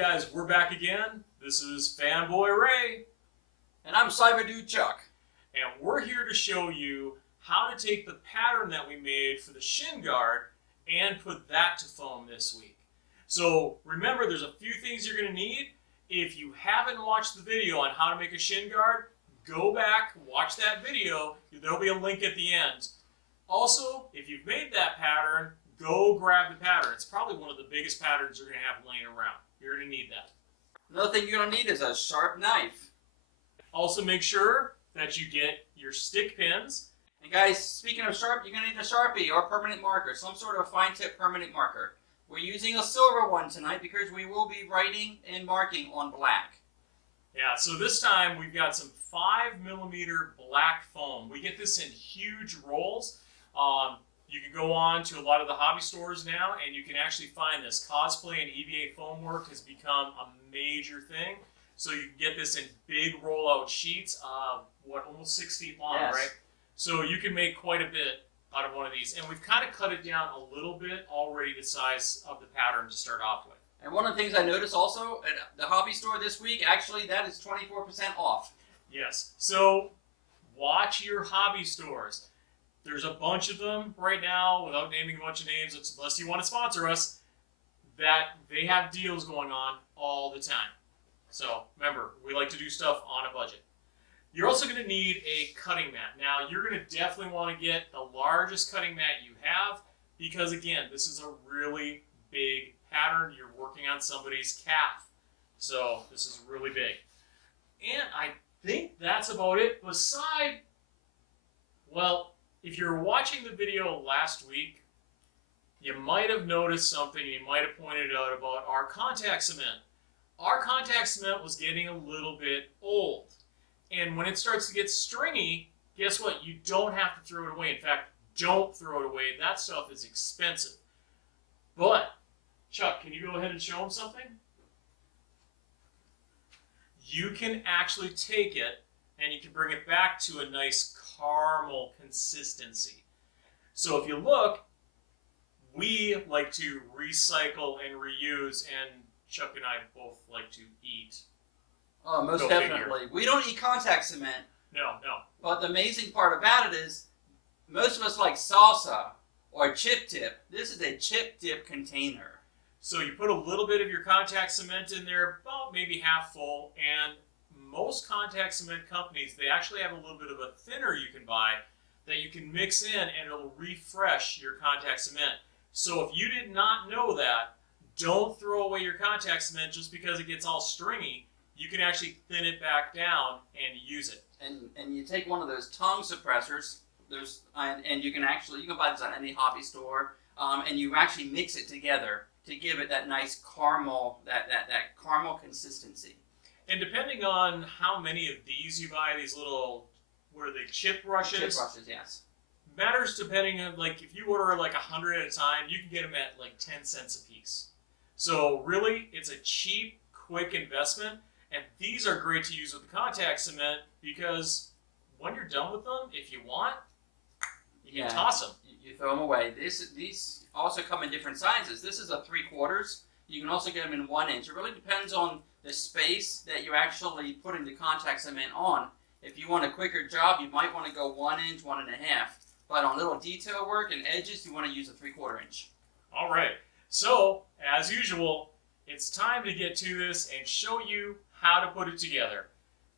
guys, we're back again. This is Fanboy Ray. And I'm Cyber Dude Chuck. And we're here to show you how to take the pattern that we made for the Shin Guard and put that to foam this week. So remember, there's a few things you're going to need. If you haven't watched the video on how to make a Shin Guard, go back, watch that video. There'll be a link at the end. Also, if you've made that pattern, go grab the pattern. It's probably one of the biggest patterns you're going to have laying around. You're going to need that. Another thing you're going to need is a sharp knife. Also, make sure that you get your stick pins. And guys, speaking of sharp, you're going to need a Sharpie or a permanent marker, some sort of fine tip permanent marker. We're using a silver one tonight because we will be writing and marking on black. Yeah, so this time we've got some 5mm black foam. We get this in huge rolls. You can go on to a lot of the hobby stores now and you can actually find this. Cosplay and EVA foam work has become a major thing. So you can get this in big rollout sheets, almost 6 feet long, yes. Right? So you can make quite a bit out of one of these. And we've kind of cut it down a little bit already, the size of the pattern to start off with. And one of the things I noticed also at the hobby store this week, actually that is 24% off. Yes. So watch your hobby stores. There's a bunch of them right now, without naming a bunch of names, unless you want to sponsor us, that they have deals going on all the time. So remember, we like to do stuff on a budget. You're also going to need a cutting mat. Now, you're going to definitely want to get the largest cutting mat you have because, again, this is a really big pattern. You're working on somebody's calf. So this is really big. And I think that's about it. Beside, well, if you were watching the video last week, you might have noticed something. You might have pointed out about our contact cement. Our contact cement was getting a little bit old. And when it starts to get stringy, guess what? You don't have to throw it away. In fact, don't throw it away. That stuff is expensive. But, Chuck, can you go ahead and show them something? You can actually take it and you can bring it back to a nice caramel consistency. So if you look, we like to recycle and reuse, and Chuck and I both like to eat. Oh, most definitely. We don't eat contact cement. No. But the amazing part about it is, most of us like salsa or chip dip. This is a chip dip container. So you put a little bit of your contact cement in there, about maybe half full, and most contact cement companies, they actually have a little bit of a thinner you can buy that you can mix in and it'll refresh your contact cement. So if you did not know that, don't throw away your contact cement just because it gets all stringy. You can actually thin it back down and use it. And you take one of those tongue suppressors, and you can buy this at any hobby store, and you actually mix it together to give it that nice caramel, that caramel consistency. And depending on how many of these you buy, these little, what are they, chip brushes? Chip brushes, yes. Matters depending on, like, if you order like 100 at a time, you can get them at like 10 cents a piece. So really, it's a cheap, quick investment. And these are great to use with the contact cement because when you're done with them, if you want, you can toss them. You throw them away. These also come in different sizes. This is a 3/4. You can also get them in 1 inch. It really depends on the space that you're actually putting the contact cement on. If you want a quicker job, you might want to go 1 inch, 1.5. But on little detail work and edges, you want to use a 3/4 inch. All right. So, as usual, it's time to get to this and show you how to put it together.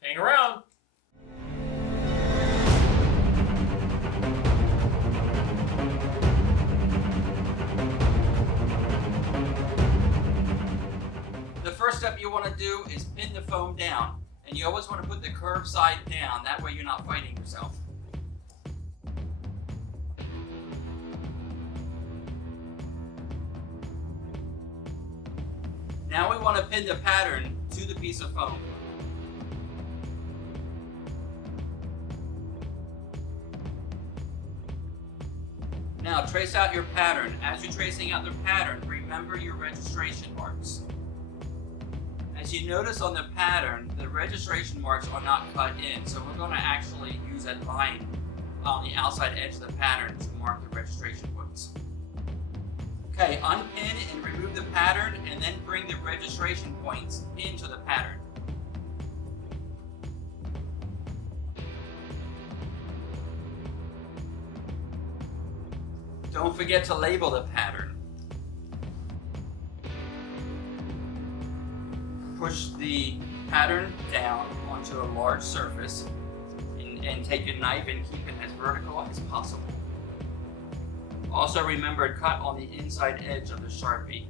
Hang around. The first step you want to do is pin the foam down. And you always want to put the curved side down. That way you're not fighting yourself. Now we want to pin the pattern to the piece of foam. Now trace out your pattern. As you're tracing out the pattern, remember your registration marks. As you notice on the pattern, the registration marks are not cut in, so we're going to actually use a line on the outside edge of the pattern to mark the registration points. Okay, unpin and remove the pattern and then bring the registration points into the pattern. Don't forget to label the pattern. Push the pattern down onto a large surface and take your knife and keep it as vertical as possible. Also remember to cut on the inside edge of the Sharpie.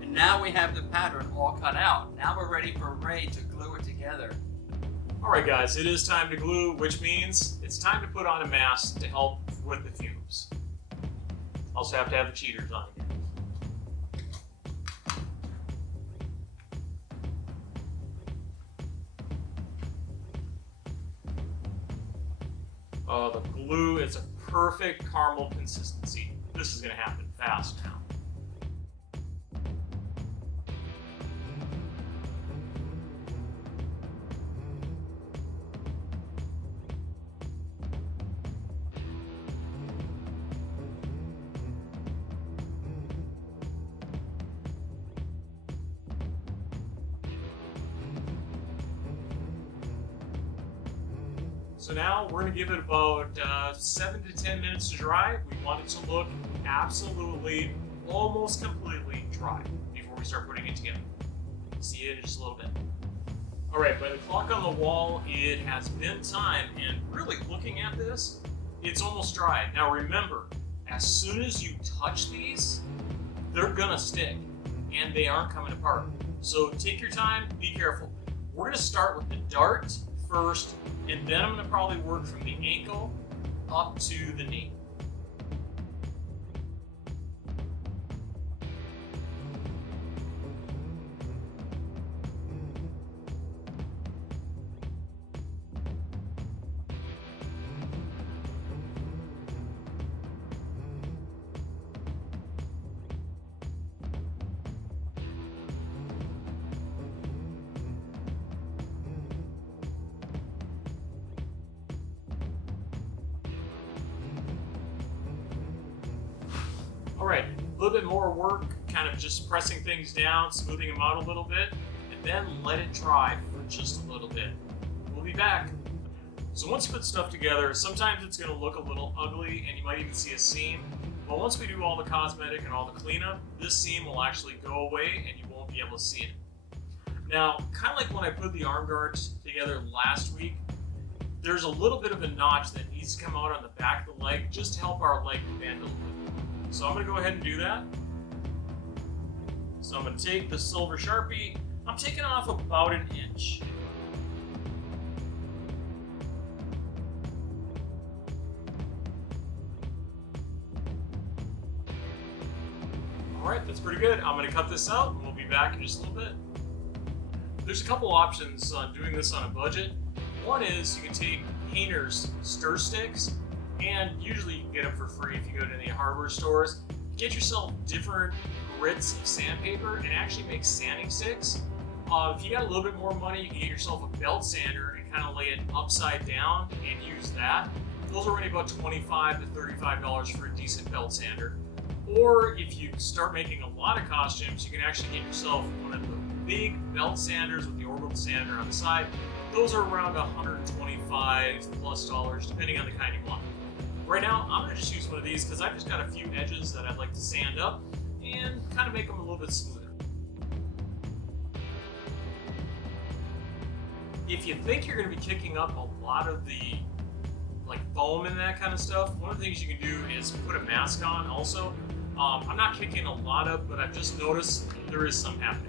And now we have the pattern all cut out. Now we're ready for Ray to glue it together. Alright guys, it is time to glue, which means it's time to put on a mask to help with the fumes. Also have to have the cheaters on again. The glue is a perfect caramel consistency. This is going to happen fast now. So now we're going to give it about 7 to 10 minutes to dry. We want it to look absolutely, almost completely dry before we start putting it together. See you in just a little bit. Alright, by the clock on the wall, it has been time, and really looking at this, it's almost dry. Now remember, as soon as you touch these, they're going to stick, and they aren't coming apart. So take your time, be careful. We're going to start with the dart first, and then I'm going to probably work from the ankle up to the knee. Alright, a little bit more work, kind of just pressing things down, smoothing them out a little bit, and then let it dry for just a little bit. We'll be back. So once you put stuff together, sometimes it's going to look a little ugly and you might even see a seam, but once we do all the cosmetic and all the cleanup, this seam will actually go away and you won't be able to see it. Now, kind of like when I put the arm guards together last week, there's a little bit of a notch that needs to come out on the back of the leg just to help our leg bend a little bit. So I'm going to go ahead and do that. So I'm going to take the silver Sharpie. I'm taking off about an inch. Alright, that's pretty good. I'm going to cut this out and we'll be back in just a little bit. There's a couple options on doing this on a budget. One is you can take painter's stir sticks, and usually you can get them for free if you go to any hardware stores. Get yourself different grits of sandpaper and actually make sanding sticks. If you got a little bit more money, you can get yourself a belt sander and kind of lay it upside down and use that. Those are only about $25 to $35 for a decent belt sander. Or if you start making a lot of costumes, you can actually get yourself one of the big belt sanders with the orbital sander on the side. Those are around $125+ depending on the kind you want. Right now, I'm going to just use one of these because I've just got a few edges that I'd like to sand up and kind of make them a little bit smoother. If you think you're going to be kicking up a lot of the foam and that kind of stuff, one of the things you can do is put a mask on also. I'm not kicking a lot up, but I've just noticed there is some happening.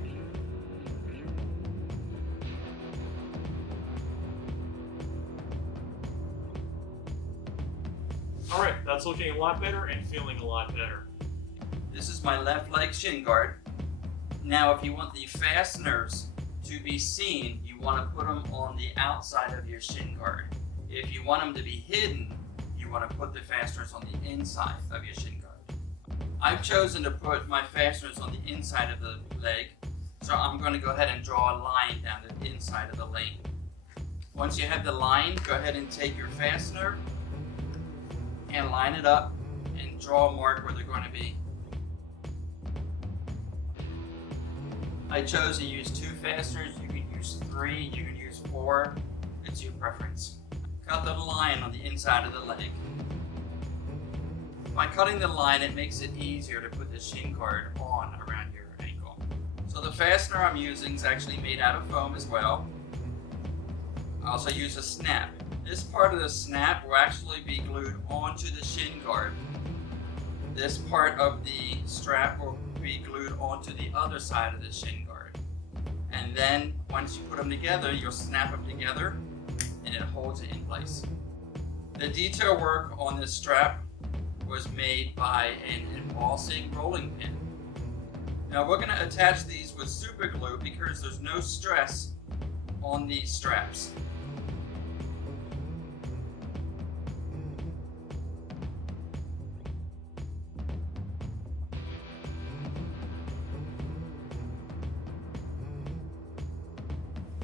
Alright, that's looking a lot better and feeling a lot better. This is my left leg shin guard. Now if you want the fasteners to be seen, you want to put them on the outside of your shin guard. If you want them to be hidden, you want to put the fasteners on the inside of your shin guard. I've chosen to put my fasteners on the inside of the leg, so I'm going to go ahead and draw a line down the inside of the leg. Once you have the line, go ahead and take your fastener and line it up and draw a mark where they're going to be. I chose to use 2 fasteners. You can use 3, you can use 4. It's your preference. Cut the line on the inside of the leg. By cutting the line, it makes it easier to put the shin guard on around your ankle. So the fastener I'm using is actually made out of foam as well. I also use a snap. This part of the snap will actually be glued onto the shin guard. This part of the strap will be glued onto the other side of the shin guard. And then once you put them together, you'll snap them together and it holds it in place. The detail work on this strap was made by an embossing rolling pin. Now we're going to attach these with super glue because there's no stress on these straps.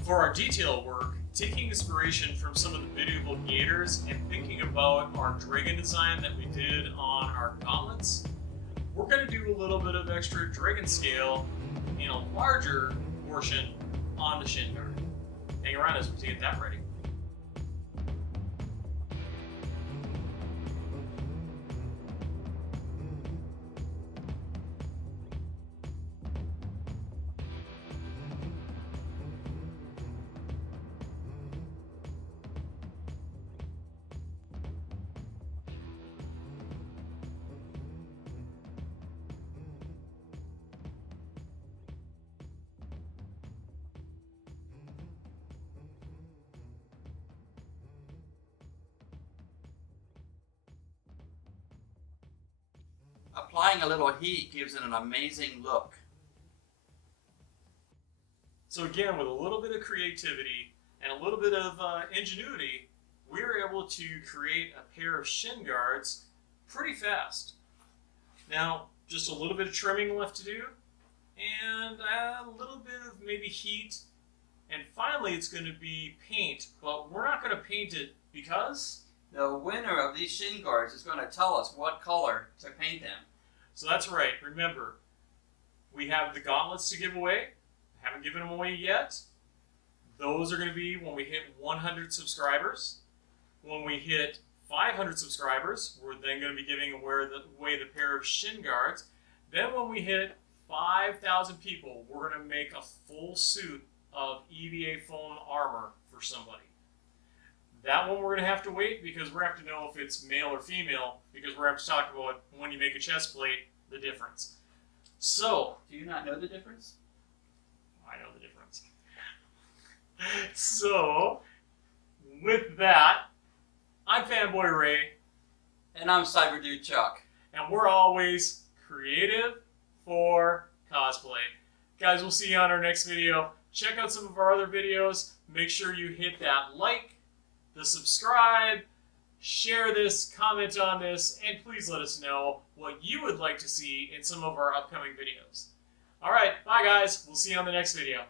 For our detail work, taking inspiration from some of the medieval gaiters and thinking about our dragon design that we did on our gauntlets, we're going to do a little bit of extra dragon scale in a larger portion on the shin guard. Hang around as we get that ready. Applying a little heat gives it an amazing look. So again, with a little bit of creativity and a little bit of ingenuity, we were able to create a pair of shin guards pretty fast. Now, just a little bit of trimming left to do, and a little bit of maybe heat, and finally it's going to be paint, but we're not going to paint it because The winner of these shin guards is going to tell us what color to paint them. So that's right. Remember, we have the gauntlets to give away. Haven't given them away yet. Those are going to be when we hit 100 subscribers. When we hit 500 subscribers, we're then going to be giving away the pair of shin guards. Then when we hit 5,000 people, we're going to make a full suit of EVA Foam Armor for somebody. That one we're going to have to wait because we're going to have to know if it's male or female, because we're going to have to talk about when you make a chest plate, the difference. So, Do you not know the difference? I know the difference. So, with that, I'm Fanboy Ray, And I'm Cyber Dude Chuck. and we're always creative for cosplay. Guys, we'll see you on our next video. Check out some of our other videos. Make sure you hit that like, the subscribe, share this, comment on this, and please let us know what you would like to see in some of our upcoming videos. Alright, bye guys. We'll see you on the next video.